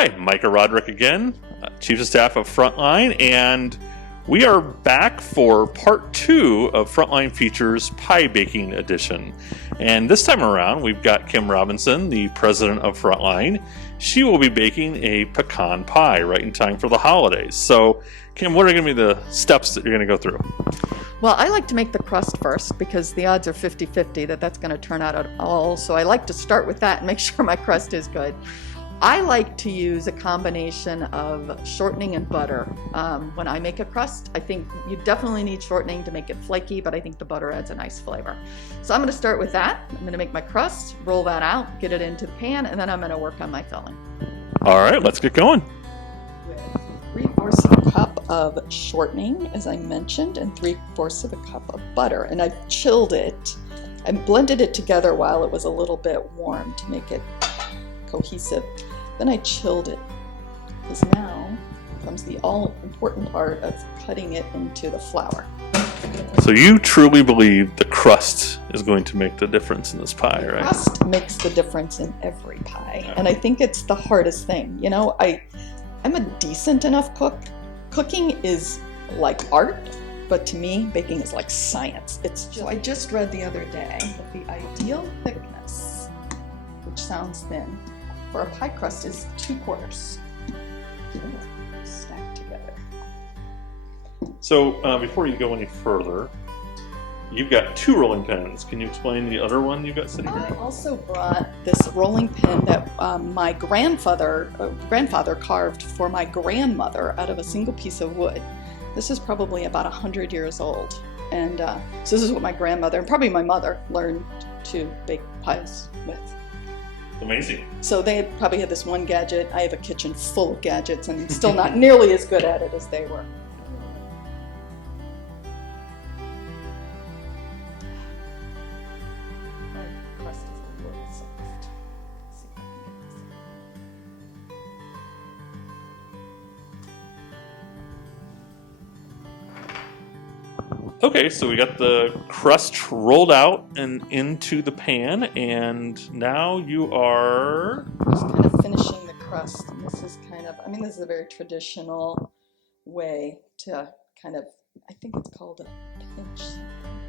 Hi, MICAH RODERICK again, Chief of Staff of Frontline, and we are back for part 2 of Frontline Features Pie Baking Edition. And this time around, we've got Kim Robinson, the President of Frontline. She will be baking a pecan pie right in time for the holidays. So, Kim, what are going to be the steps that you're going to go through? Well, I like to make the crust first because the odds are 50-50 that that's going to turn out at all. So I like to start with that and make sure my crust is good. I like to use a combination of shortening and butter. When I make a crust, I think you definitely need shortening to make it flaky, but I think the butter adds a nice flavor. So I'm going to start with that. I'm going to make my crust, roll that out, get it into the pan, and then I'm going to work on my filling. All right, let's get going. With 3/4 of a cup of shortening, as I mentioned, and 3/4 of a cup of butter. And I've chilled it. I blended it together while it was a little bit warm to make it cohesive. Then I chilled it, because now comes the all-important part of cutting it into the flour. So you truly believe the crust is going to make the difference in this pie, right? Crust makes the difference in every pie, and I think it's the hardest thing. You know, I'm a decent enough cook. Cooking is like art, but to me, baking is like science. I just read the other day that the ideal thickness, which sounds thin, for a pie crust is 2/4. Stacked together. So before you go any further, you've got 2 rolling pins. Can you explain the other one you've got sitting I here? also brought this rolling pin that my grandfather carved for my grandmother out of a single piece of wood. This is probably about 100 years old. And so this is what my grandmother, and probably my mother, learned to bake pies with. Amazing. So they probably had this one gadget. I have a kitchen full of gadgets and still not nearly as good at it as they were. My crust is a little soft. Let's see if I can get this. Okay, so we got the crust rolled out and into the pan, and now you are Just kind of finishing the crust. And this is kind of, I mean, this is a very traditional way to kind of, I think it's called a pinch.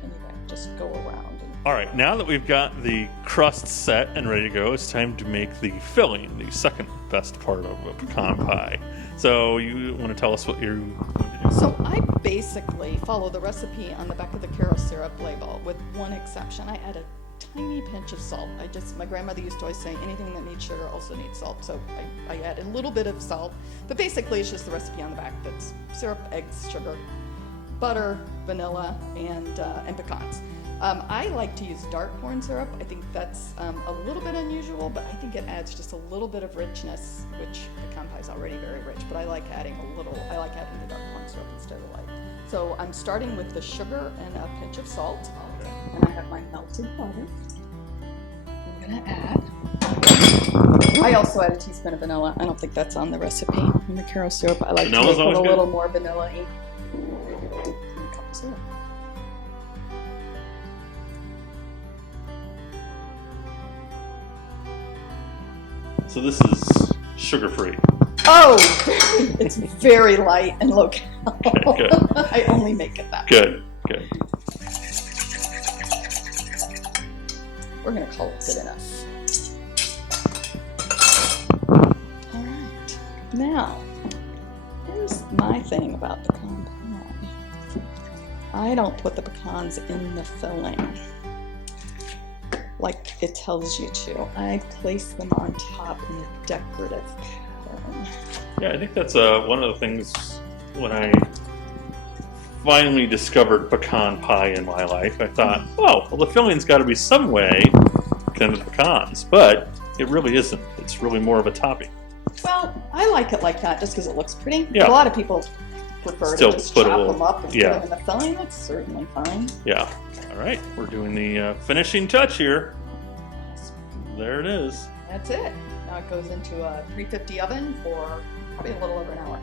Anyway, just go around. all right. Now that we've got the crust set and ready to go, it's time to make the filling, the second best part of a pecan pie. So you want to tell us what you're going to do? So I basically follow the recipe on the back of the Caro syrup label with one exception. I add a tiny pinch of salt. My grandmother used to always say anything that needs sugar also needs salt. So I add a little bit of salt, but basically it's just the recipe on the back that's syrup, eggs, sugar, butter, vanilla, and pecans. I like to use dark corn syrup. I think that's a little bit unusual, but I think it adds just a little bit of richness, which pecan pie is already very rich, but I like adding the dark corn syrup instead of light. So I'm starting with the sugar and a pinch of salt, and I have my melted butter. I'm gonna add. I also add a teaspoon of vanilla. I don't think that's on the recipe. In the Caro syrup, I like Vanilla's to put a always little good. more vanilla in a cup of syrup. So this is sugar-free. Oh, it's very light and low cal. Good. I only make it that way. Good, good. We're going to call it good enough. All right. Now, here's my thing about pecan pie. I don't put the pecans in the filling like it tells you to. I place them on top in a decorative pattern. Yeah, I think that's one of the things when I finally discovered pecan pie in my life. I thought, oh, well, the filling's got to be some way kind of pecans, but it really isn't. It's really more of a topping. Well, I like it like that just because it looks pretty. Yeah. A lot of people prefer Still to just put a chop little- them up and yeah. put them in the filling. That's certainly fine. Yeah. All right, we're doing the finishing touch here. There it is. That's it. Now it goes into a 350 oven for probably a little over an hour.